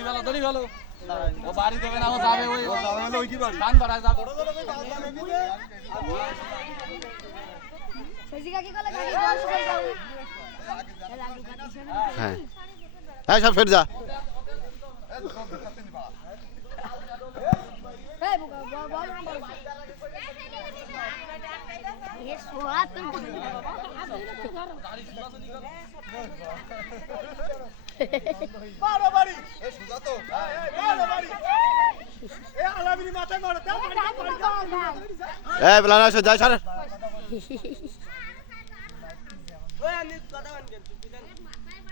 বাড়ি হলো ও বাড়ি দেবে না ও যাবে ওই ওই কি বাড়ি ধান পাড়ায় যাবে। হ্যাঁ। হ্যাঁ সব সরে যা। ये মারামারি এ সুজা তো মারামারি এ আলামিনী মাথায় মারো দাও এ বলানা সুজা সর। ওই আমি কথা বলবি তুই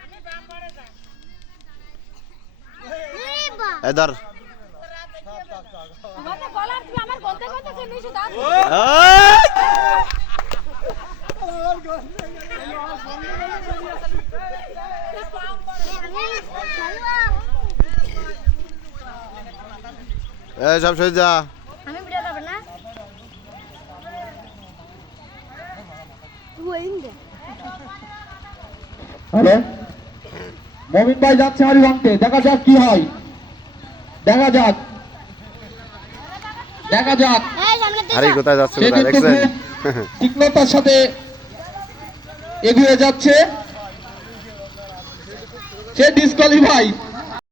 আমি বাপ মারে যা এদার আমার বলার তুমি আমার বলতে কথা শুনিস দাও এই! এই সব সরে যা। আমি ভিডিও করব না? তুই ইন্দে হ্যালো? মমিন ভাই যাচ্ছে হাড়ি ভাঙতে দেখা যাক কি হয়। দেখা যাক। দেখা যাক। আরে কোথায় যাচ্ছে সে কোথায় দেখছেন? তীক্ষ্ণতার সাথে এগিয়ে যাচ্ছে। সে ডিসকোয়ালিফাই